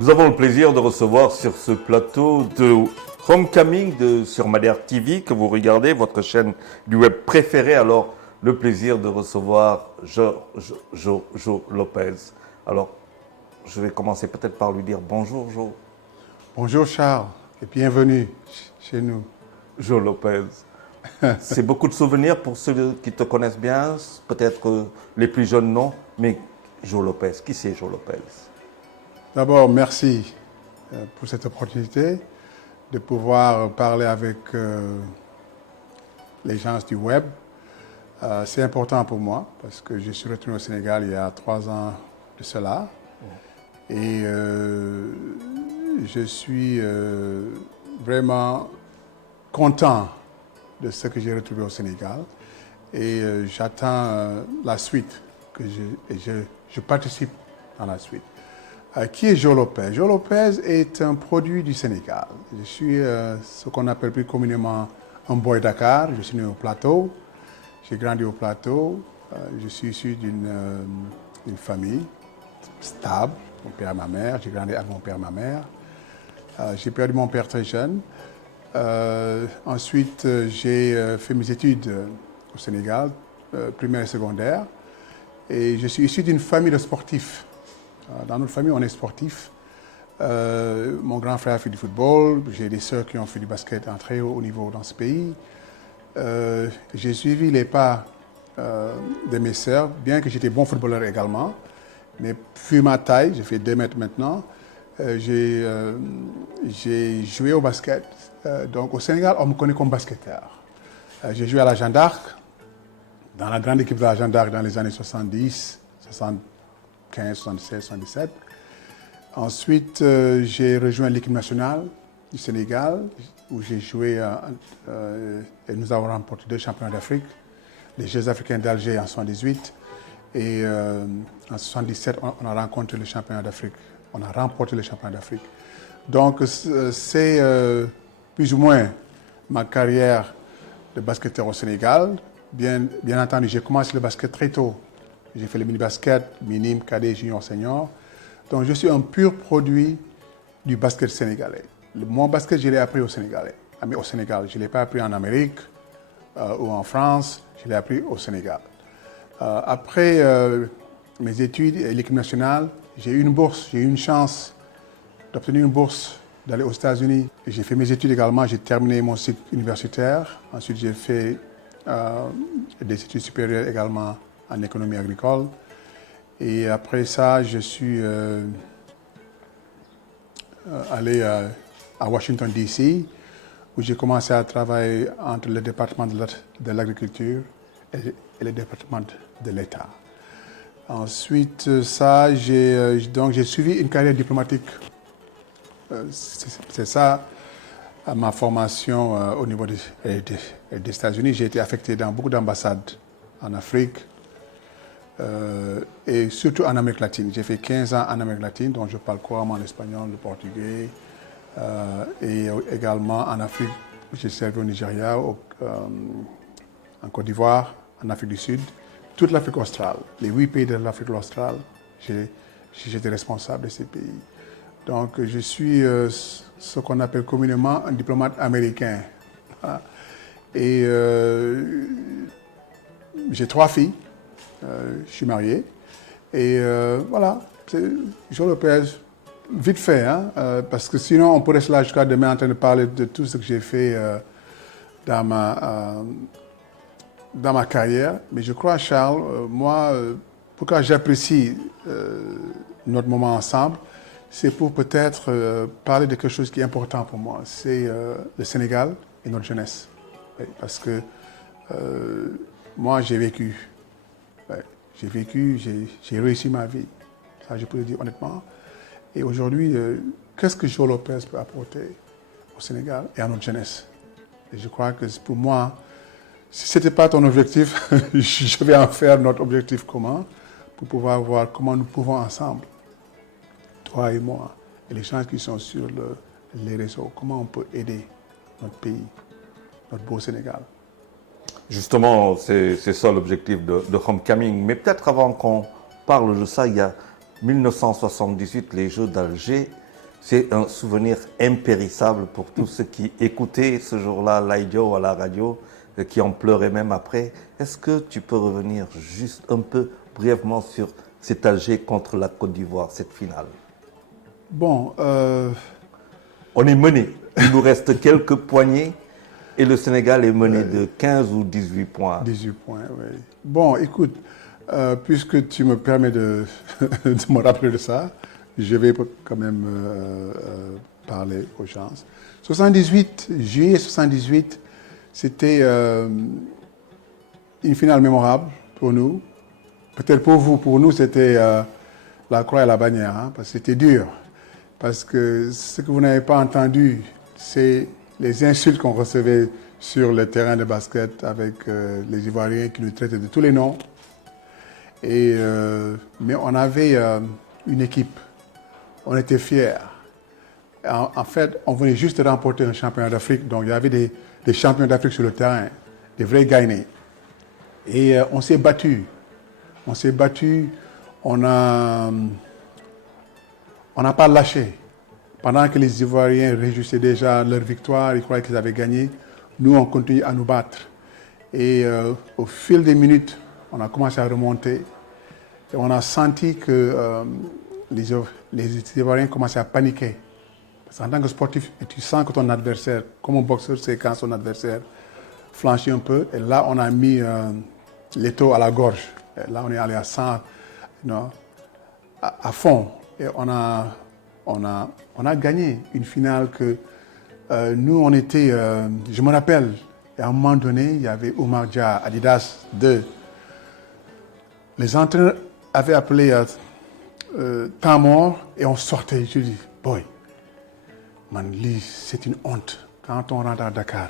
Nous avons le plaisir de recevoir sur ce plateau de Homecoming sur Madère TV que vous regardez, votre chaîne du web préférée. Alors, le plaisir de recevoir Jo Lopez. Alors, je vais commencer peut-être par lui dire bonjour Jo. Bonjour Charles et bienvenue chez nous. Jo Lopez. C'est beaucoup de souvenirs pour ceux qui te connaissent bien, peut-être les plus jeunes non, mais Jo Lopez, qui c'est Jo Lopez? D'abord, merci pour cette opportunité de pouvoir parler avec les gens du web. C'est important pour moi parce que je suis retourné au Sénégal il y a 3 ans de cela. Et je suis vraiment content de ce que j'ai retrouvé au Sénégal. Et j'attends la suite, je participe dans la suite. Qui est Jo Lopez? Jo Lopez est un produit du Sénégal. Je suis ce qu'on appelle plus communément un boy Dakar. Je suis né au Plateau. J'ai grandi au Plateau. Je suis issu d'une famille stable. Mon père et ma mère. J'ai grandi avec mon père et ma mère. J'ai perdu mon père très jeune. Ensuite, j'ai fait mes études au Sénégal, primaire et secondaire. Et je suis issu d'une famille de sportifs. Dans notre famille, on est sportifs. Mon grand frère fait du football. J'ai des sœurs qui ont fait du basket à un très haut niveau dans ce pays. J'ai suivi les pas de mes sœurs, bien que j'étais bon footballeur également. Mais vu ma taille, j'ai fait 2 mètres maintenant, j'ai joué au basket. Donc au Sénégal, on me connaît comme basketteur. J'ai joué à la Jeanne d'Arc, dans la grande équipe de la Jeanne d'Arc dans les années 70, 75, 76, 77. Ensuite, j'ai rejoint l'équipe nationale du Sénégal, où j'ai joué et nous avons remporté 2 championnats d'Afrique, les Jeux africains d'Alger en 78 et en 77, on a rencontré le championnat d'Afrique. On a remporté le championnat d'Afrique. Donc, c'est plus ou moins ma carrière de basketteur au Sénégal. Bien entendu, j'ai commencé le basket très tôt. J'ai fait le mini-basket, minime, cadet, junior, senior. Donc, je suis un pur produit du basket sénégalais. Mon basket, je l'ai appris au Sénégal. Je ne l'ai pas appris en Amérique ou en France, je l'ai appris au Sénégal. Après mes études et l'équipe nationale, j'ai eu une bourse, j'ai eu une chance d'obtenir une bourse d'aller aux États-Unis. J'ai fait mes études également, j'ai terminé mon cycle universitaire. Ensuite, j'ai fait des études supérieures également en économie agricole. Et après ça, je suis allé à Washington, D.C., où j'ai commencé à travailler entre le département de l'agriculture et le département de l'État. Ensuite, j'ai suivi une carrière diplomatique. C'est ça ma formation au niveau des États-Unis. J'ai été affecté dans beaucoup d'ambassades en Afrique et surtout en Amérique latine. J'ai fait 15 ans en Amérique latine, dont je parle couramment l'espagnol, le portugais. Et également en Afrique, j'ai servi au Nigeria, en Côte d'Ivoire, en Afrique du Sud, toute l'Afrique australe, les 8 pays de l'Afrique australe, j'étais responsable de ces pays. Donc je suis ce qu'on appelle communément un diplomate américain. Et j'ai 3 filles, je suis marié. Et voilà, c'est Jo Lopez. Vite fait, hein, parce que sinon on pourrait rester là jusqu'à demain en train de parler de tout ce que j'ai fait dans ma carrière. Mais je crois, Charles, moi, pourquoi j'apprécie notre moment ensemble, c'est pour peut-être parler de quelque chose qui est important pour moi. C'est le Sénégal et notre jeunesse. Oui, parce que moi, j'ai vécu. Ouais, j'ai réussi ma vie. Ça, je peux le dire honnêtement. Et aujourd'hui, qu'est-ce que Jo Lopez peut apporter au Sénégal et à notre jeunesse? Et je crois que pour moi, si ce n'était pas ton objectif, je vais en faire notre objectif commun pour pouvoir voir comment nous pouvons ensemble, toi et moi, et les gens qui sont sur les réseaux, comment on peut aider notre pays, notre beau Sénégal. Justement, c'est ça l'objectif de Homecoming. Mais peut-être avant qu'on parle de ça, il y a 1978, les Jeux d'Alger. c'est un souvenir impérissable pour tous ceux qui écoutaient ce jour-là l'Aïdio à la radio, qui en pleuraient même après. Est-ce que tu peux revenir juste un peu brièvement sur cet Alger contre la Côte d'Ivoire, cette finale? Bon, on est mené. Il nous reste quelques poignées et le Sénégal est mené de 15 ou 18 points. 18 points, oui. Bon, écoute, puisque tu me permets de, de me rappeler de ça, je vais quand même parler aux gens. 78, juillet 78, c'était une finale mémorable pour nous. Peut-être pour vous, pour nous, c'était la croix et la bannière, hein, parce que c'était dur. Parce que ce que vous n'avez pas entendu, c'est les insultes qu'on recevait sur le terrain de basket avec les Ivoiriens qui nous traitaient de tous les noms. Mais on avait une équipe, on était fiers. En fait, on venait juste de remporter un championnat d'Afrique, donc il y avait des champions d'Afrique sur le terrain, des vrais gagnés. Et on s'est battu. On s'est battu, on n'a pas lâché. Pendant que les Ivoiriens réjouissaient déjà leur victoire, ils croyaient qu'ils avaient gagné, nous, on continue à nous battre. Et au fil des minutes, on a commencé à remonter. Et on a senti que les Ivoiriens commençaient à paniquer. Parce qu'en tant que sportif, tu sens que ton adversaire, comme un boxeur, c'est quand son adversaire flanchit un peu. Et là, on a mis l'étau à la gorge. Et là, on est allé à 100, à fond. Et on a gagné une finale que nous, on était, je me rappelle, à un moment donné, il y avait Oumar Dia, Adidas 2. Les entraîneurs avaient appelé temps mort et on sortait. Je dis, boy, man, c'est une honte. Quand on rentre à Dakar,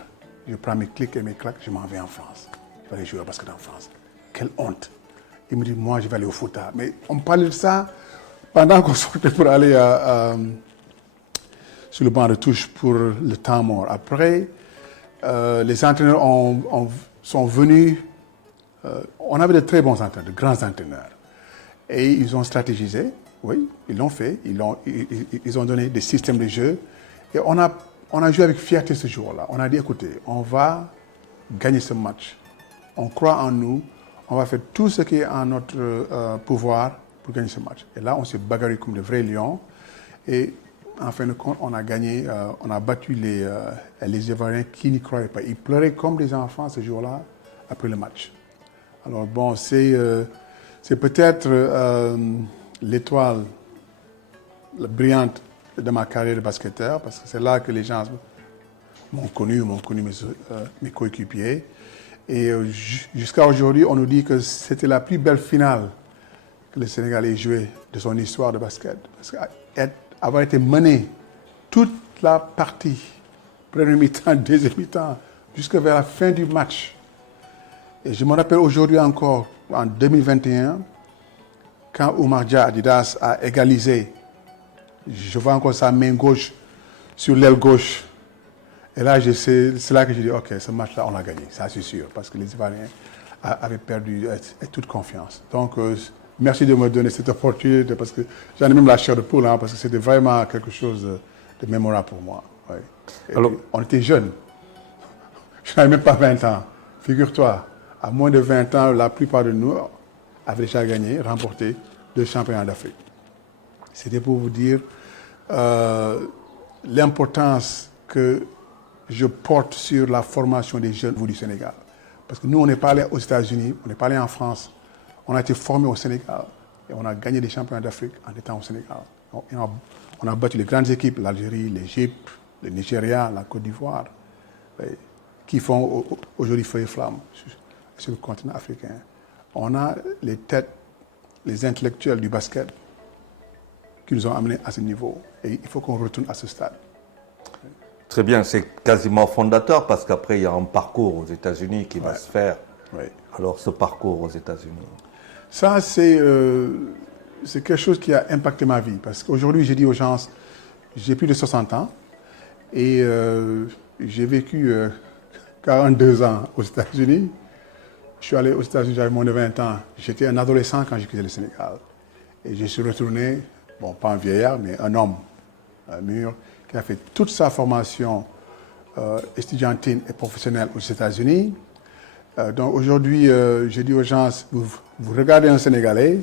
je prends mes clics et mes claques, je m'en vais en France. Je vais aller jouer au basket en France. Quelle honte. Il me dit, moi, je vais aller au foot. Mais on parlait de ça pendant qu'on sortait pour aller sur le banc de touche pour le temps mort. Après, les entraîneurs sont venus. On avait de très bons entraîneurs, de grands entraîneurs. Et ils ont stratégisé, oui, ils l'ont fait. Ils ont donné des systèmes de jeu. Et on a joué avec fierté ce jour-là. On a dit, écoutez, on va gagner ce match. On croit en nous. On va faire tout ce qui est en notre pouvoir pour gagner ce match. Et là, on s'est bagarré comme de vrais lions. Et en fin de compte, on a gagné, on a battu les Ivoiriens qui n'y croyaient pas. Ils pleuraient comme des enfants ce jour-là, après le match. Alors bon, c'est peut-être l'étoile brillante de ma carrière de basketteur, parce que c'est là que les gens m'ont connu mes coéquipiers. Et jusqu'à aujourd'hui, on nous dit que c'était la plus belle finale que le Sénégal ait jouée de son histoire de basket. Parce qu'avoir été mené toute la partie, premier mi-temps, deuxième mi-temps, jusqu'à vers la fin du match. Et je me rappelle aujourd'hui encore, en 2021, quand Oumar Dia Adidas a égalisé, je vois encore sa main gauche sur l'aile gauche. Et là, c'est là que j'ai dit, OK, ce match-là, on l'a gagné, ça c'est sûr, parce que les Ivoiriens avaient perdu toute confiance. Donc, merci de me donner cette opportunité, parce que j'en ai même la chair de poule, hein, parce que c'était vraiment quelque chose de mémorable pour moi. Ouais. Alors, on était jeunes. Je n'avais même pas 20 ans. Figure-toi, à moins de 20 ans, la plupart de nous avaient déjà gagné, remporté 2 championnats d'Afrique. C'était pour vous dire l'importance que je porte sur la formation des jeunes du Sénégal. Parce que nous, on n'est pas allé aux États-Unis, on n'est pas allé en France. On a été formés au Sénégal et on a gagné des championnats d'Afrique en étant au Sénégal. On a battu les grandes équipes, l'Algérie, l'Égypte, le Nigeria, la Côte d'Ivoire, qui font aujourd'hui feu et flamme sur le continent africain. On a les têtes, les intellectuels du basket qui nous ont amenés à ce niveau. Et il faut qu'on retourne à ce stade. Très bien, c'est quasiment fondateur parce qu'après, il y a un parcours aux États-Unis qui va se faire. Oui. Alors, ce parcours aux États-Unis. Ça, c'est quelque chose qui a impacté ma vie. Parce qu'aujourd'hui, j'ai dit aux gens, j'ai plus de 60 ans et j'ai vécu 42 ans aux États-Unis. Je suis allé aux États-Unis, j'avais moins de 20 ans. J'étais un adolescent quand j'ai quitté le Sénégal. Et je suis retourné, bon, pas un vieillard, mais un homme Mur, qui a fait toute sa formation estudiantine et professionnelle aux États-Unis. Donc aujourd'hui, je dis aux gens, vous regardez un Sénégalais,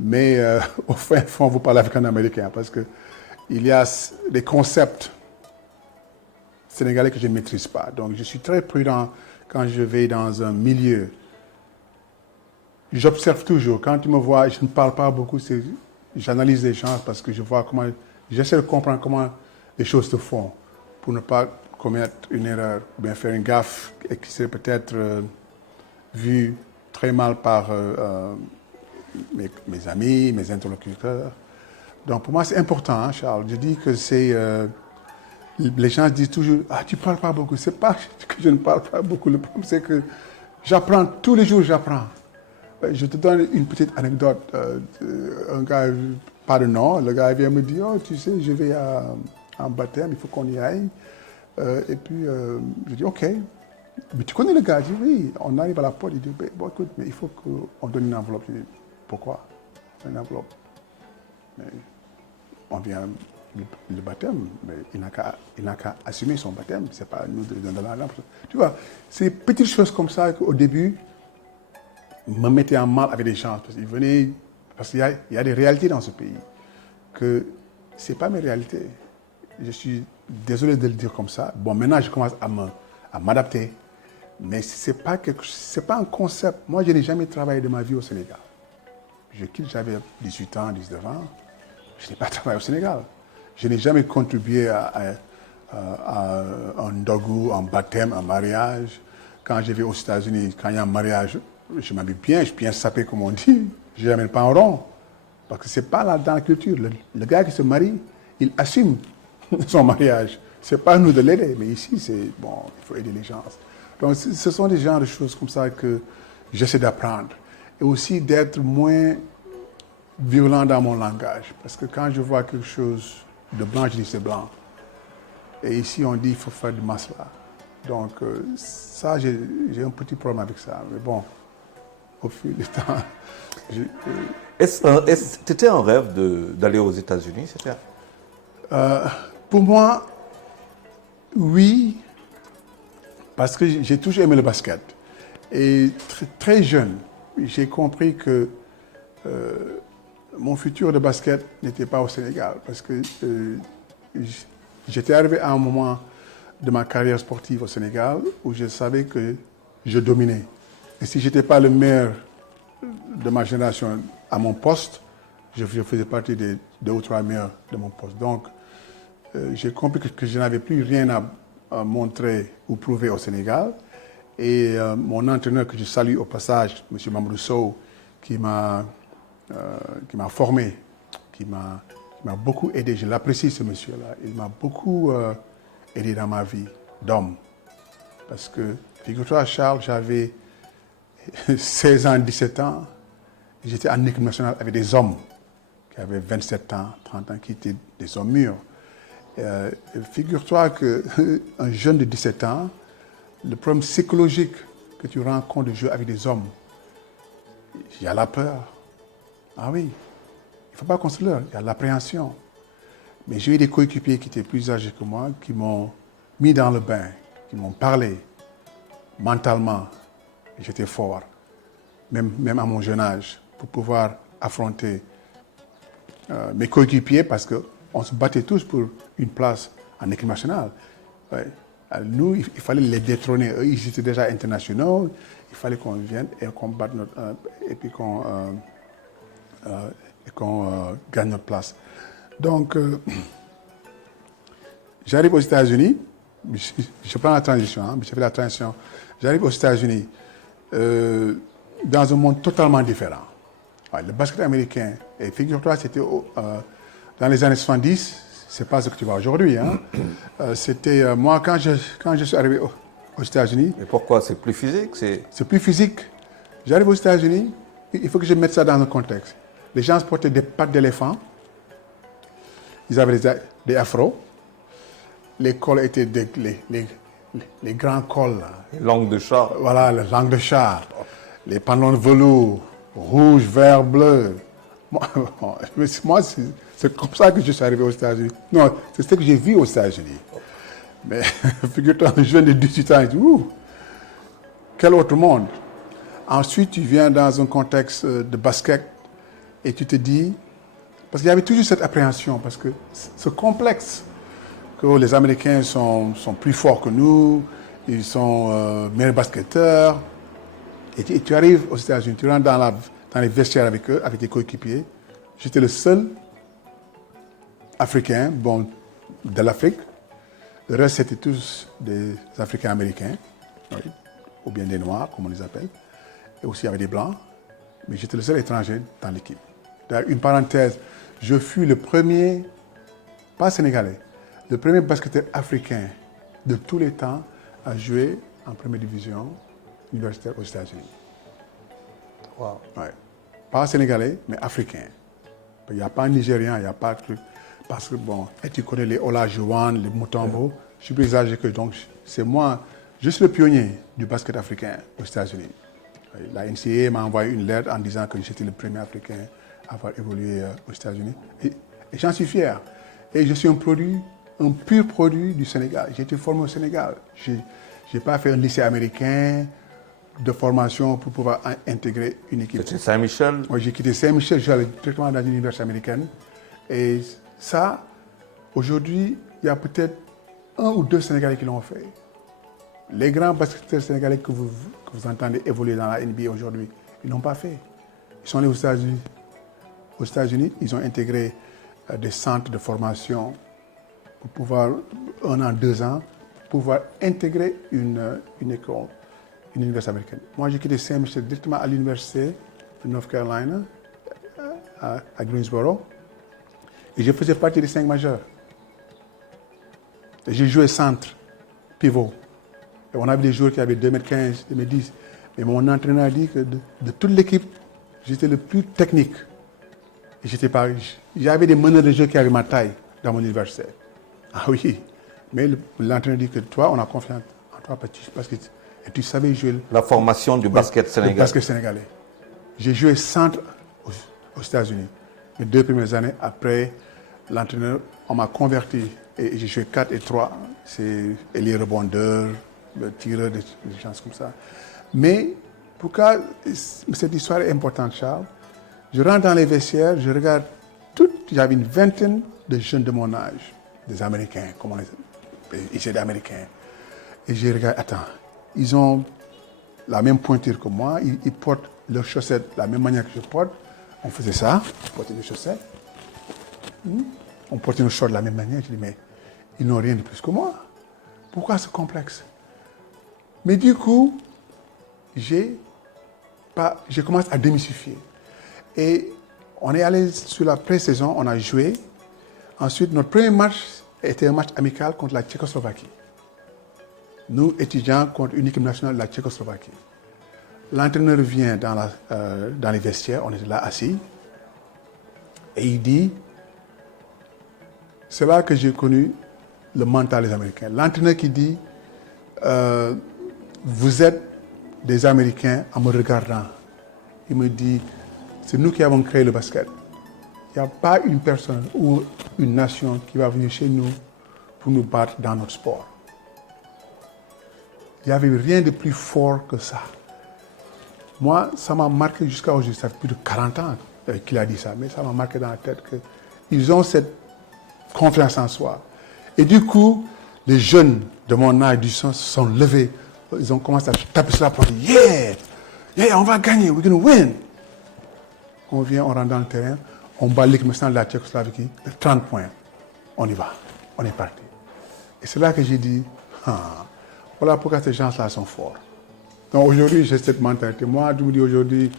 mais au fin fond, vous parlez avec un Américain, parce qu'il y a des concepts sénégalais que je ne maîtrise pas. Donc je suis très prudent quand je vais dans un milieu. J'observe toujours. Quand tu me vois, je ne parle pas beaucoup, j'analyse les gens parce que je vois comment, j'essaie de comprendre comment les choses se font pour ne pas commettre une erreur, ou bien faire une gaffe et qui serait peut-être vue très mal par mes amis, mes interlocuteurs. Donc pour moi c'est important, hein, Charles. Je dis que c'est... les gens disent toujours « Ah, tu ne parles pas beaucoup ». Ce n'est pas que je ne parle pas beaucoup. Le problème c'est que j'apprends, tous les jours j'apprends. Je te donne une petite anecdote. Un gars, pas de nom, le gars vient me dire « Oh, tu sais, je vais à un baptême, il faut qu'on y aille ». Et puis, je dis « Ok ». Mais tu connais le gars? Je dis « Oui ». On arrive à la porte, il dit « Bon, écoute, mais il faut qu'on donne une enveloppe ». Je dis « Pourquoi une enveloppe ?» Mais on vient le baptême, mais il n'a qu'à assumer son baptême. C'est pas nous de donner la lampe. Tu vois, c'est des petites choses comme ça qu'au début, me mettaient en mal avec des gens. Parce qu'il y a des réalités dans ce pays que ce n'est pas mes réalités. Je suis désolé de le dire comme ça. Bon, maintenant, je commence à m'adapter. Mais ce n'est pas un concept. Moi, je n'ai jamais travaillé de ma vie au Sénégal. Je quitte, j'avais 18 ans, 19 ans. Je n'ai pas travaillé au Sénégal. Je n'ai jamais contribué à un dogu, un baptême, un mariage. Quand je vais aux États-Unis, quand il y a un mariage, je m'habille bien, je suis bien sapé comme on dit. Je n'amène pas en rond. Parce que ce n'est pas là dans la culture. Le gars qui se marie, il assume son mariage. Ce n'est pas à nous de l'aider. Mais ici, c'est bon, il faut aider les gens. Donc ce sont des genres de choses comme ça que j'essaie d'apprendre. Et aussi d'être moins violent dans mon langage. Parce que quand je vois quelque chose de blanc, je dis c'est blanc. Et ici, on dit il faut faire du masla. Donc ça, j'ai un petit problème avec ça. Mais bon, au fil du temps... C'était un rêve d'aller aux États-Unis, c'était? Pour moi, oui, parce que j'ai toujours aimé le basket. Et très jeune, j'ai compris que mon futur de basket n'était pas au Sénégal. Parce que j'étais arrivé à un moment de ma carrière sportive au Sénégal où je savais que je dominais. Et si je n'étais pas le meilleur de ma génération à mon poste, je faisais partie des 2 ou 3 meilleurs de mon poste. Donc, j'ai compris que je n'avais plus rien à montrer ou prouver au Sénégal. Et mon entraîneur, que je salue au passage, M. Mamadou Sow, qui m'a formé, qui m'a beaucoup aidé. Je l'apprécie, ce monsieur-là. Il m'a beaucoup aidé dans ma vie d'homme. Parce que, figure-toi, Charles, j'avais 16 ans, 17 ans. J'étais en équipe nationale avec des hommes qui avaient 27 ans, 30 ans, qui étaient des hommes mûrs. Figure-toi qu'un jeune de 17 ans, le problème psychologique que tu rencontres de jouer avec des hommes, il y a la peur. Ah oui, il ne faut pas qu'on se leurre, il y a l'appréhension. Mais j'ai eu des coéquipiers qui étaient plus âgés que moi, qui m'ont mis dans le bain, qui m'ont parlé mentalement. J'étais fort, même à mon jeune âge, pour pouvoir affronter mes coéquipiers, parce qu'on se battait tous pour une place en équipe nationale. Ouais. Nous, il fallait les détrôner. Eux, ils étaient déjà internationaux. Il fallait qu'on vienne et qu'on batte et puis qu'on gagne notre place. Donc, j'arrive aux États-Unis. Je prends la transition, hein, je fais la transition. J'arrive aux États-Unis dans un monde totalement différent. Ouais, le basket américain, et figure-toi, c'était dans les années 70, c'est pas ce que tu vois aujourd'hui. Hein. C'était moi, quand je suis arrivé aux États-Unis. Mais pourquoi? C'est plus physique? C'est plus physique. J'arrive aux États-Unis, il faut que je mette ça dans un contexte. Les gens portaient des pattes d'éléphant. Ils avaient des afros. Les cols étaient les grands cols. Les langues de chat. Voilà, les langues de chat. Les pantalons de velours, rouge, vert, bleu. Moi C'est comme ça que je suis arrivé aux États-Unis. Non, c'est ce que j'ai vu aux États-Unis. Mais figure-toi, un jeune de 18 ans, il dit, ouh, quel autre monde. Ensuite, tu viens dans un contexte de basket et tu te dis, parce qu'il y avait toujours cette appréhension, parce que ce complexe, que les Américains sont plus forts que nous, ils sont meilleurs basketteurs. Et tu arrives aux États-Unis, tu rentres dans les vestiaires avec eux, avec tes coéquipiers. J'étais le seul Africain, bon, de l'Afrique. Le reste, c'était tous des Africains américains, oui, ou bien des Noirs, comme on les appelle. Et aussi, il y avait des Blancs. Mais j'étais le seul étranger dans l'équipe. D'ailleurs, une parenthèse, je fus le premier, pas sénégalais, le premier basketteur africain de tous les temps à jouer en première division universitaire aux États-Unis. Wow. Ouais. Pas sénégalais, mais africain. Il n'y a pas nigérien, il n'y a pas de truc. Parce que, bon, et tu connais les Olajuwon, les Mutombo, je suis plus âgé que donc, c'est moi, je suis le pionnier du basket africain aux États-Unis. La NCAA m'a envoyé une lettre en disant que j'étais le premier Africain à avoir évolué aux États-Unis. Et j'en suis fier. Et je suis un pur produit du Sénégal. J'ai été formé au Sénégal. Je n'ai pas fait un lycée américain de formation pour pouvoir intégrer une équipe. C'était Saint-Michel? Oui, j'ai quitté Saint-Michel, je suis allé directement dans une université américaine. Et ça, aujourd'hui, il y a peut-être 1 ou 2 Sénégalais qui l'ont fait. Les grands basketteurs sénégalais que vous entendez évoluer dans la NBA aujourd'hui, ils ne l'ont pas fait. Ils sont allés aux États-Unis. Aux États-Unis, ils ont intégré des centres de formation pour pouvoir, 1 an, 2 ans, pouvoir intégrer une école, une université américaine. Moi, j'ai quitté Saint-Michel directement à l'université de North Carolina, à Greensboro, et je faisais partie des 5 majeurs. Et j'ai joué centre, pivot. Et on avait des joueurs qui avaient 2m15, 2m10. Mais mon entraîneur a dit que de toute l'équipe, j'étais le plus technique. Et j'avais des meneurs de jeu qui avaient ma taille dans mon université. Ah oui. Mais l'entraîneur dit que toi, on a confiance en toi parce que tu savais jouer. La formation du basket sénégalais. Le basket sénégalais. J'ai joué centre aux États-Unis. Les 2 premières années, après, l'entraîneur, on m'a converti. Et j'ai joué 4 et 3. C'est les rebondeurs, le tireur, des gens comme ça. Mais pourquoi cette histoire est importante, Charles? Je rentre dans les vestiaires, je regarde j'avais une vingtaine de jeunes de mon âge, des Américains, ils étaient Américains. Et je regarde, attends, ils ont la même pointure que moi, ils portent leurs chaussettes de la même manière que je porte. On faisait ça, on portait des chaussettes. On portait nos shorts de la même manière. Je dis, mais ils n'ont rien de plus que moi. Pourquoi ce complexe? Mais du coup, j'ai commencé à démystifier. Et on est allé sur la pré-saison, on a joué. Ensuite, notre premier match était un match amical contre la Tchécoslovaquie. Nous, étudiants, contre une équipe nationale de la Tchécoslovaquie. L'entraîneur vient dans les vestiaires, on était là assis. Et il dit, c'est là que j'ai connu le mental des Américains. L'entraîneur qui dit, vous êtes des Américains en me regardant. Il me dit, c'est nous qui avons créé le basket. Il n'y a pas une personne ou une nation qui va venir chez nous pour nous battre dans notre sport. Il n'y avait rien de plus fort que ça. Moi, ça m'a marqué jusqu'à aujourd'hui. Ça fait plus de 40 ans qu'il a dit ça, mais ça m'a marqué dans la tête qu'ils ont cette confiance en soi. Et du coup, les jeunes de mon âge du sang se sont levés. Ils ont commencé à taper sur la porte. Yeah, on va gagner, we're going to win. On vient, on rentre dans le terrain, on bat l'équipe nationale de la Tchécoslovaquie de 30 points. On y va, on est parti. Et c'est là que j'ai dit, voilà pourquoi ces gens-là sont forts. Donc aujourd'hui, j'ai cette mentalité. Moi, je me dis aujourd'hui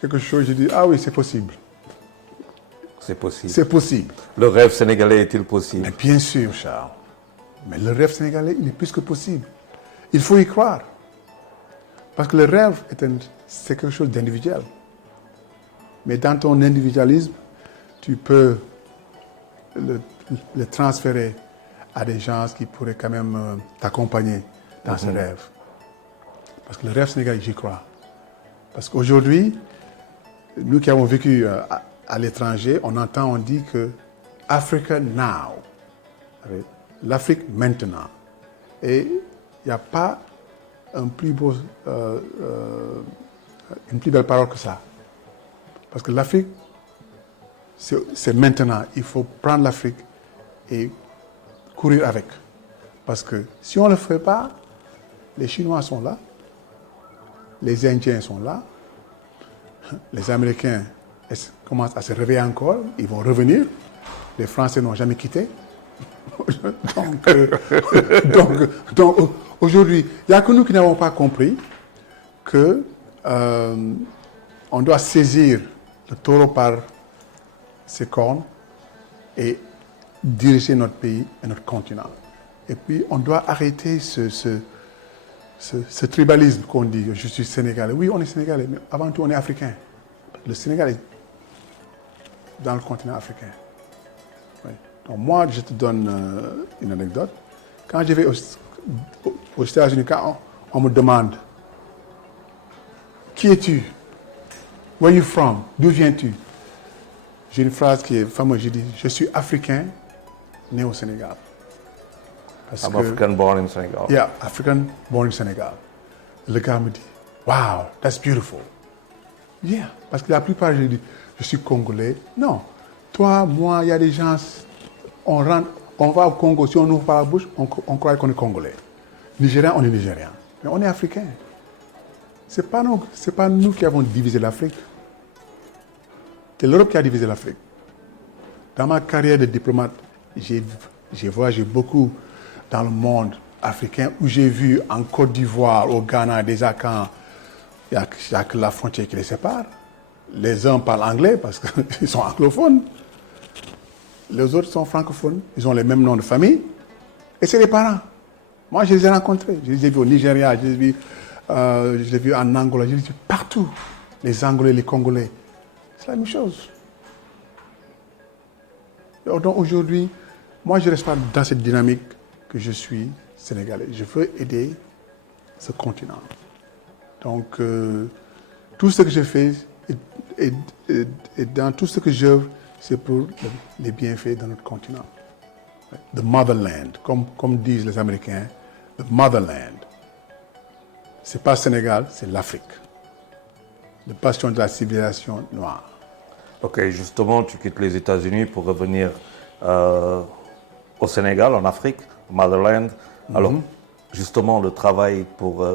quelque chose, je dis, ah oui, c'est possible. C'est possible. C'est possible. Le rêve sénégalais est-il possible? Mais bien sûr, Charles. Mais le rêve sénégalais, il est plus que possible. Il faut y croire. Parce que le rêve, c'est quelque chose d'individuel. Mais dans ton individualisme, tu peux le transférer à des gens qui pourraient quand même t'accompagner dans ce rêve. Parce que le rêve sénégalais, j'y crois. Parce qu'aujourd'hui, nous qui avons vécu à l'étranger, on dit que Africa Now. L'Afrique maintenant. Et il n'y a pas une plus belle parole que ça. Parce que l'Afrique, c'est maintenant. Il faut prendre l'Afrique et courir avec. Parce que si on ne le fait pas, les Chinois sont là, les Indiens sont là, les Américains commencent à se réveiller encore, ils vont revenir, les Français n'ont jamais quitté. donc, aujourd'hui, il n'y a que nous qui n'avons pas compris que on doit saisir le taureau par ses cornes et diriger notre pays et notre continent. Et puis, on doit arrêter ce tribalisme qu'on dit, je suis sénégalais. Oui, on est sénégalais, mais avant tout, on est africain. Le Sénégal est dans le continent africain. Oui. Donc, moi, je te donne une anecdote. Quand je vais aux États-Unis, quand on me demande qui es-tu? Where are you from? D'où viens-tu? J'ai une phrase qui est fameuse. Je dis, je suis africain, né au Sénégal. I'm African born in Senegal. Yeah, African born in Senegal. Le gars me dit, wow, that's beautiful. Yeah, parce que la plupart, je dis, je suis congolais. Non, toi, moi, il y a des gens, on va au Congo, si on ouvre pas la bouche, on croit qu'on est congolais. Nigérien, on est nigérien. Mais on est africain. C'est pas nous qui avons divisé l'Afrique. C'est l'Europe qui a divisé l'Afrique. Dans ma carrière de diplomate, j'ai voyagé beaucoup dans le monde africain où j'ai vu en Côte d'Ivoire, au Ghana, déjà quand il n'y a que la frontière qui les sépare. Les uns parlent anglais parce qu'ils sont anglophones. Les autres sont francophones. Ils ont les mêmes noms de famille. Et c'est les parents. Moi, je les ai rencontrés. Je les ai vus au Nigeria, je les ai vus en Angola, je les ai vus partout. Les Angolais, les Congolais. C'est la même chose. Donc aujourd'hui, moi, je ne reste pas dans cette dynamique que je suis sénégalais. Je veux aider ce continent. Donc, tout ce que je fais et dans tout ce que j'œuvre, c'est pour les bienfaits de notre continent. The motherland, comme disent les Américains, the motherland. Ce n'est pas le Sénégal, c'est l'Afrique. La passion de la civilisation noire. Ok, justement, tu quittes les États-Unis pour revenir au Sénégal, en Afrique, Motherland. Alors, justement, le travail pour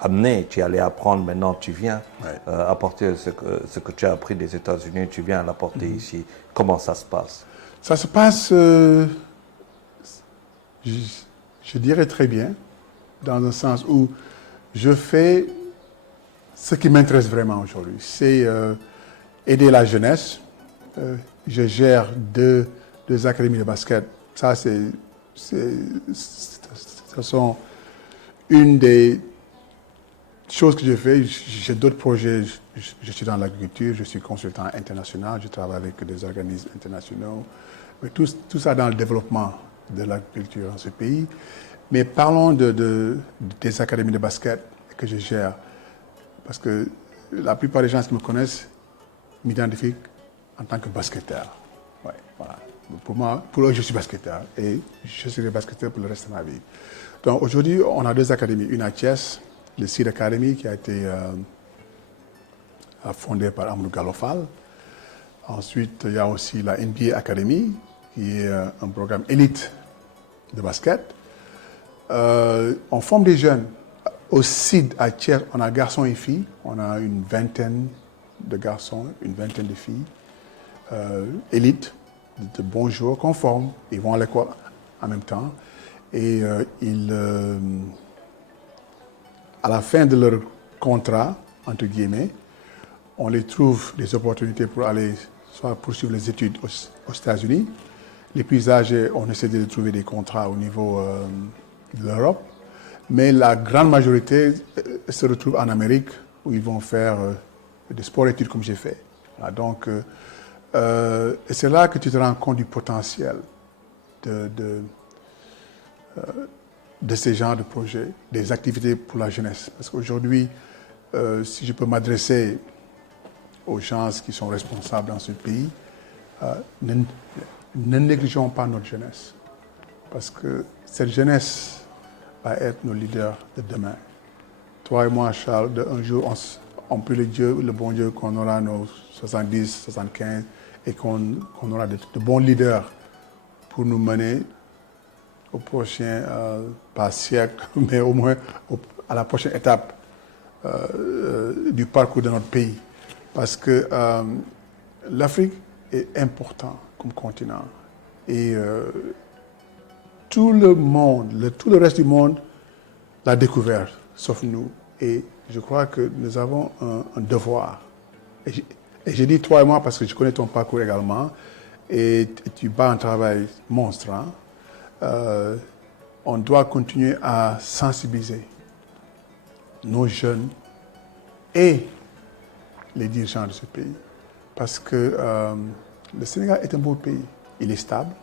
amener, tu allais apprendre, maintenant tu viens apporter ce que tu as appris des États-Unis, tu viens l'apporter ici. Comment ça se passe? Ça se passe, je dirais très bien, dans un sens où je fais ce qui m'intéresse vraiment aujourd'hui. C'est aider la jeunesse. Je gère deux académies de basket. Ça, ce sont une des choses que je fais. J'ai d'autres projets. Je suis dans l'agriculture, je suis consultant international, je travaille avec des organismes internationaux. Mais tout ça dans le développement de l'agriculture dans ce pays. Mais parlons des académies de basket que je gère. Parce que la plupart des gens qui me connaissent m'identifient en tant que basketteur. Ouais, voilà. Pour eux, je suis basketteur et je serai basketteur pour le reste de ma vie. Donc aujourd'hui, on a deux académies. Une à Thiès, le Seed Academy, qui a été fondée par Amadou Gallo-Fall. Ensuite, il y a aussi la NBA Academy, qui est un programme élite de basket. On forme des jeunes. Au Seed à Thiès, on a garçons et filles. On a une vingtaine de garçons, une vingtaine de filles. Élites, de bons joueurs qu'on forme. Ils vont à l'école en même temps. Et à la fin de leur contrat, entre guillemets, on les trouve des opportunités pour aller soit poursuivre les études aux États-Unis. Les plus âgés, on essaie de trouver des contrats au niveau de l'Europe. Mais la grande majorité se retrouve en Amérique où ils vont faire des sports-études comme j'ai fait. Voilà, donc, c'est là que tu te rends compte du potentiel de ces genres de projets, des activités pour la jeunesse. Parce qu'aujourd'hui, si je peux m'adresser aux gens qui sont responsables dans ce pays, ne négligeons pas notre jeunesse. Parce que cette jeunesse va être nos leaders de demain. Toi et moi, Charles, un jour, on prie le bon Dieu qu'on aura nos 70, 75 et qu'on aura de bons leaders pour nous mener au prochain, pas siècle, mais au moins à la prochaine étape du parcours de notre pays. Parce que l'Afrique est important comme continent. Et tout le monde, tout le reste du monde l'a découvert, sauf nous. Et je crois que nous avons un devoir. Et j'ai dit toi et moi parce que je connais ton parcours également. Et tu bats un travail monstre. Hein. On doit continuer à sensibiliser nos jeunes et les dirigeants de ce pays. Parce que le Sénégal est un beau pays. Il est stable.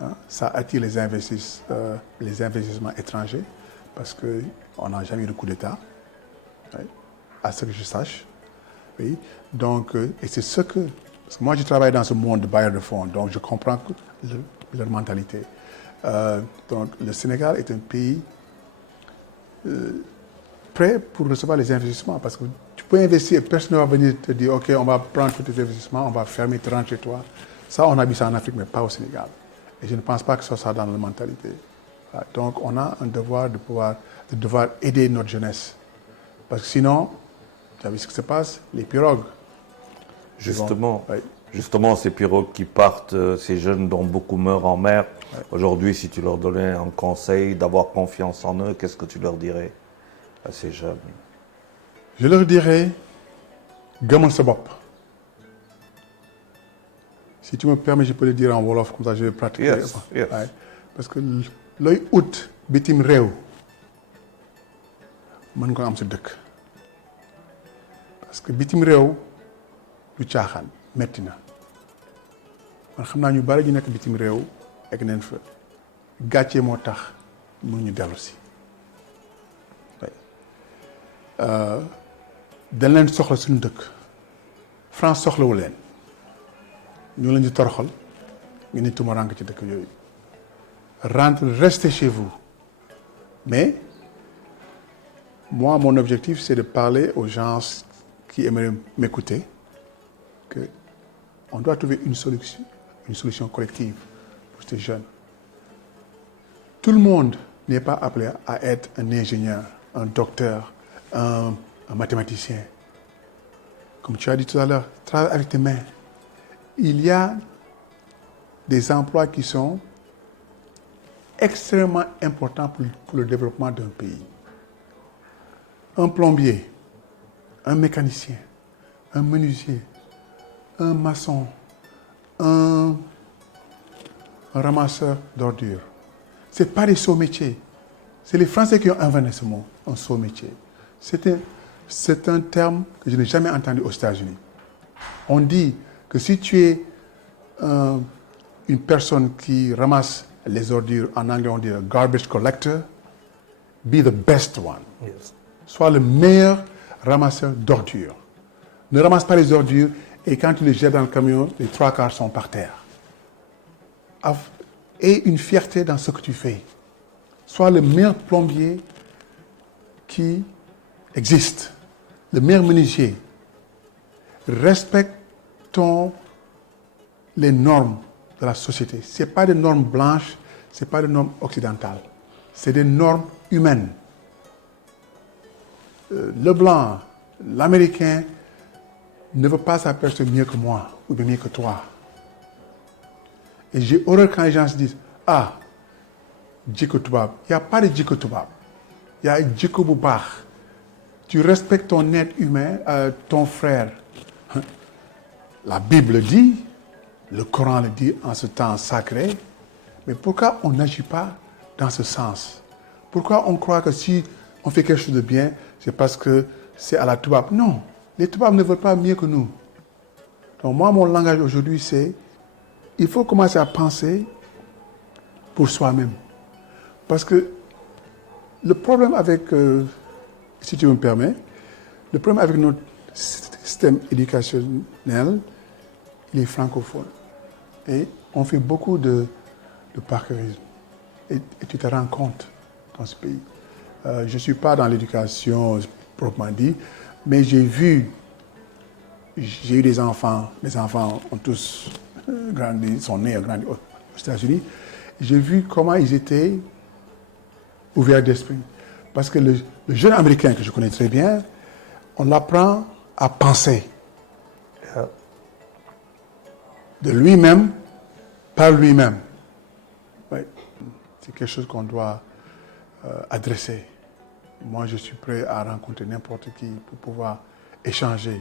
Hein. Ça attire les investissements étrangers parce qu'on n'a jamais eu de coup d'État, oui, à ce que je sache. Oui. Donc, et c'est ce que... Parce que moi, je travaille dans ce monde de bailleurs de fonds, donc je comprends leur mentalité. Donc, le Sénégal est un pays prêt pour recevoir les investissements parce que tu peux investir, personne ne va venir te dire « Ok, on va prendre tous tes investissements, on va fermer, te rendre chez toi ». Ça, on a vu ça en Afrique, mais pas au Sénégal. Et je ne pense pas que ce soit ça dans la mentalité. Donc, on a un devoir de devoir aider notre jeunesse. Parce que sinon, tu as vu ce qui se passe, les pirogues. Justement, oui. Justement, ces pirogues qui partent, ces jeunes dont beaucoup meurent en mer, aujourd'hui, si tu leur donnais un conseil d'avoir confiance en eux, qu'est-ce que tu leur dirais à ces jeunes? Je leur dirais, gamin sa bopp. Si tu me permets, je peux le dire en wolof, comme ça je vais pratiquer. Yes, yes. Ouais. Parce que l'oy out bitim réew mën nga am sa dëkk. Parce que bitim réew du caaxaan metti na. Man xam naa ñu bari ñu nekk bitim réew egg neen fa gàccee moo tax mënuñu dellu si. dañ leen soxla suñu dëkk. France soxlawu leen. ñu leen di toroxal ngeen di tumaranke ci dëkk yooyu. Restez chez vous. Mais moi, mon objectif, c'est de parler aux gens qui aimeraient m'écouter qu'on doit trouver une solution collective pour ces jeunes. Tout le monde n'est pas appelé à être un ingénieur, un docteur, un mathématicien. Comme tu as dit tout à l'heure, travaille avec tes mains. Il y a des emplois qui sont extrêmement importants pour le développement d'un pays. Un plombier, un mécanicien, un menuisier, un maçon, un ramasseur d'ordures. Ce n'est pas des sauts métiers. C'est les Français qui ont inventé ce mot, un saut métier. C'est un terme que je n'ai jamais entendu aux États-Unis. On dit que si tu es une personne qui ramasse les ordures, en anglais on dit garbage collector, be the best one. Yes. Sois le meilleur ramasseur d'ordures. Ne ramasse pas les ordures et quand tu les jettes dans le camion, les 3/4 sont par terre. Aie une fierté dans ce que tu fais. Sois le meilleur plombier qui existe, le meilleur menuisier. Respectons les normes de la société. Ce n'est pas des normes blanches, ce n'est pas des normes occidentales. C'est des normes humaines. Le blanc, l'américain ne veut pas s'apercevoir mieux que moi ou mieux que toi. Et j'ai horreur quand les gens se disent « Ah, jikko tubaab ». Il n'y a pas de jikko tubaab. Il y a jikko bu baax. Tu respectes ton être humain, ton frère. La Bible dit, le Coran le dit en ce temps sacré, mais pourquoi on n'agit pas dans ce sens? Pourquoi on croit que si on fait quelque chose de bien, c'est parce que c'est à la tubaab? Non, les tubaab ne veulent pas mieux que nous. Donc moi, mon langage aujourd'hui, c'est il faut commencer à penser pour soi-même. Parce que le problème avec, si tu me permets, le problème avec notre système éducationnel, il est francophone. Et on fait beaucoup de parcourisme. Et tu te rends compte dans ce pays. Je ne suis pas dans l'éducation proprement dit, mais j'ai eu des enfants. Mes enfants ont tous grandi, sont nés et grandi aux États-Unis. J'ai vu comment ils étaient ouverts d'esprit. Parce que le jeune Américain que je connais très bien, on l'apprend à penser de lui-même, par lui-même. Ouais. C'est quelque chose qu'on doit adresser. Moi, je suis prêt à rencontrer n'importe qui pour pouvoir échanger.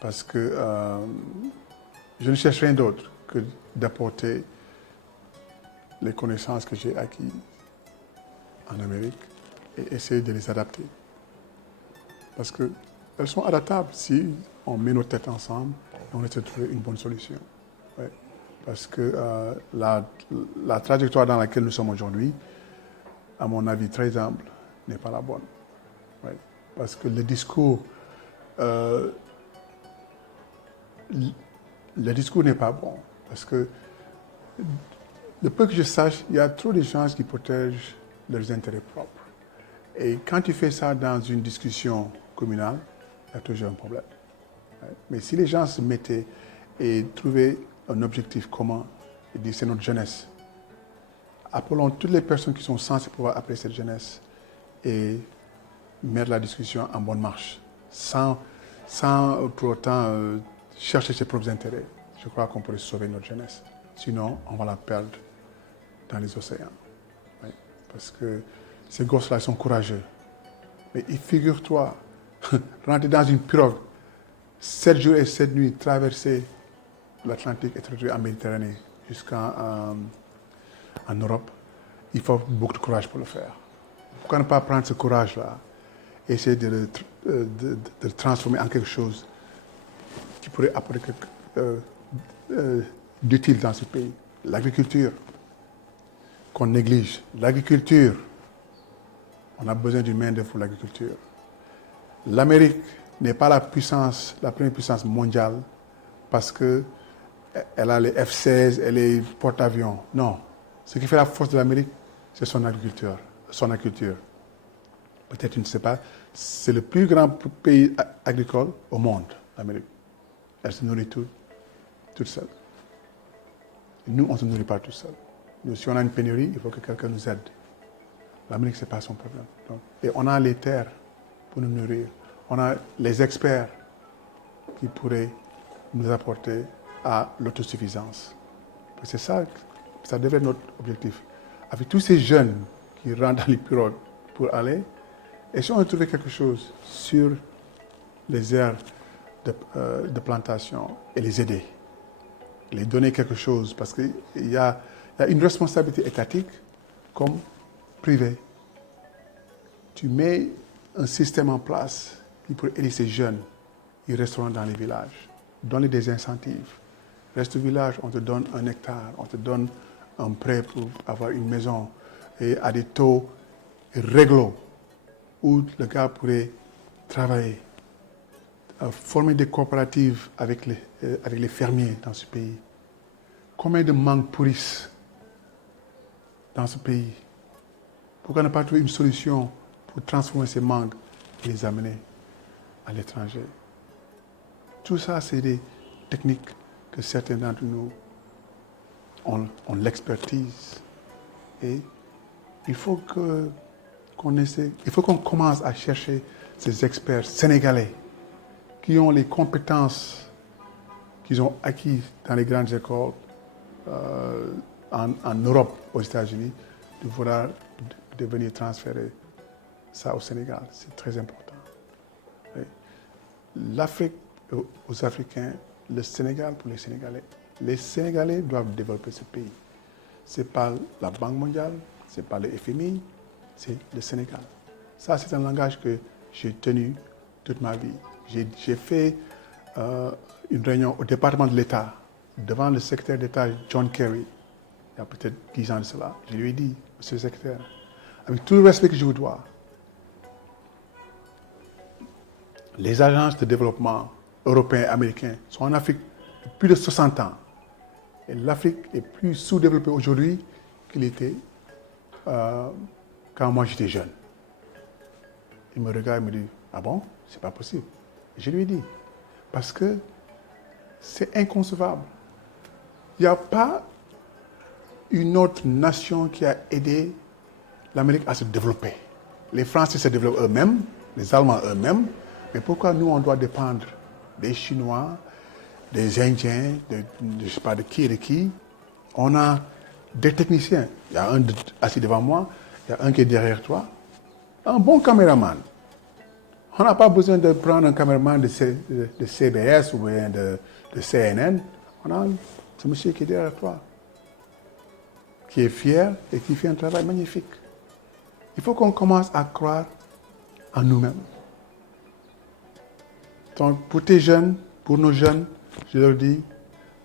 Parce que je ne cherche rien d'autre que d'apporter les connaissances que j'ai acquises en Amérique et essayer de les adapter. Parce qu'elles sont adaptables si on met nos têtes ensemble et on essaie de trouver une bonne solution. Ouais. Parce que la trajectoire dans laquelle nous sommes aujourd'hui, à mon avis très humble, n'est pas la bonne. Ouais. Parce que le discours n'est pas bon. Parce que, de peu que je sache, il y a trop de gens qui protègent leurs intérêts propres. Et quand tu fais ça dans une discussion communale, il y a toujours un problème. Mais si les gens se mettaient et trouvaient un objectif commun, et disent c'est notre jeunesse, appelons toutes les personnes qui sont censées pouvoir appeler cette jeunesse et mettre la discussion en bonne marche, sans pour autant chercher ses propres intérêts. Je crois qu'on pourrait sauver notre jeunesse. Sinon, on va la perdre dans les océans. Oui. Parce que ces gosses-là sont courageux. Mais figure-toi, rentrer dans une pirogue, 7 jours et 7 nuits, traverser l'Atlantique et traverser en Méditerranée jusqu'en Europe, il faut beaucoup de courage pour le faire. Pourquoi ne pas prendre ce courage-là et essayer de le transformer en quelque chose qui pourrait apporter d'utile dans ce pays? L'agriculture, qu'on néglige. L'agriculture, on a besoin d'une main-d'œuvre pour l'agriculture. L'Amérique n'est pas la première puissance mondiale parce qu'elle a les F-16 et les porte-avions. Non. Ce qui fait la force de l'Amérique, c'est son agriculture. Peut-être, tu ne sais pas, c'est le plus grand pays agricole au monde, l'Amérique. Elle se nourrit toute seule. Nous, on ne se nourrit pas tout seul. Nous, si on a une pénurie, il faut que quelqu'un nous aide. L'Amérique, ce n'est pas son problème. Donc, et on a les terres pour nous nourrir. On a les experts qui pourraient nous apporter à l'autosuffisance. C'est ça, ça devrait être notre objectif. Avec tous ces jeunes qui rentrent dans les pirogues pour aller, essayons de trouver quelque chose sur les aires de plantation et les aider. Les donner quelque chose, parce qu'il y a une responsabilité étatique comme privée. Tu mets un système en place qui pourrait aider ces jeunes. Ils resteront dans les villages. Donne-les des incentives. Reste au village, on te donne 1 hectare, on te donne un prêt pour avoir une maison et à des taux réglo où le gars pourrait travailler. Former des coopératives avec les fermiers dans ce pays. Combien de mangues pourrissent dans ce pays? Pourquoi ne pas trouver une solution pour transformer ces mangues et les amener à l'étranger? Tout ça, c'est des techniques que certains d'entre nous ont l'expertise. Et il faut qu'on commence à chercher ces experts sénégalais qui ont les compétences qu'ils ont acquises dans les grandes écoles en Europe, aux États-Unis, de venir transférer ça au Sénégal. C'est très important. L'Afrique aux Africains, le Sénégal pour les Sénégalais. Les Sénégalais doivent développer ce pays. Ce n'est pas la Banque mondiale, ce n'est pas le FMI, c'est le Sénégal. Ça, c'est un langage que j'ai tenu toute ma vie. J'ai fait une réunion au département de l'État devant le secrétaire d'État John Kerry, il y a peut-être 10 ans de cela. Je lui ai dit, monsieur le secrétaire, avec tout le respect que je vous dois, les agences de développement européens et américains sont en Afrique depuis plus de 60 ans. Et l'Afrique est plus sous-développée aujourd'hui qu'il était quand moi j'étais jeune. Il me regarde et me dit, ah bon, c'est pas possible. Et je lui ai dit, parce que c'est inconcevable. Il n'y a pas une autre nation qui a aidé l'Amérique à se développer. Les Français se développent eux-mêmes, les Allemands eux-mêmes, mais pourquoi nous on doit dépendre des Chinois, des Indiens, je ne sais pas de qui. On a des techniciens. Il y a un assis devant moi, il y a un qui est derrière toi. Un bon caméraman. On n'a pas besoin de prendre un caméraman de CBS ou bien de CNN. On a ce monsieur qui est derrière toi, qui est fier et qui fait un travail magnifique. Il faut qu'on commence à croire en nous-mêmes. Donc, pour tes jeunes, pour nos jeunes, je leur dis,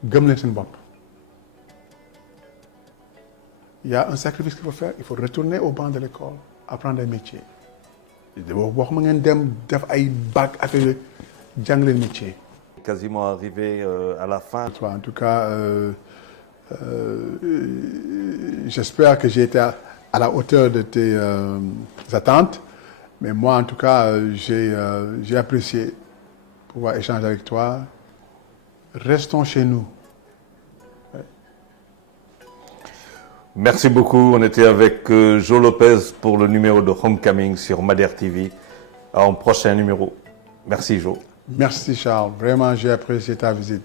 gëm leen seen bopp. Il y a un sacrifice qu'il faut faire. Il faut retourner au banc de l'école, apprendre un métier. Waxuma ngeen dem def ay bac affaire jàng leen métier. Quasiment arrivé à la fin. En tout cas, j'espère que j'ai été à la hauteur de tes attentes. Mais moi, en tout cas, j'ai apprécié pouvoir échanger avec toi. Restons chez nous. Ouais. Merci beaucoup. On était avec Joe Lopez pour le numéro de Homecoming sur Madère TV. En prochain numéro. Merci Joe. Merci Charles. Vraiment, j'ai apprécié ta visite.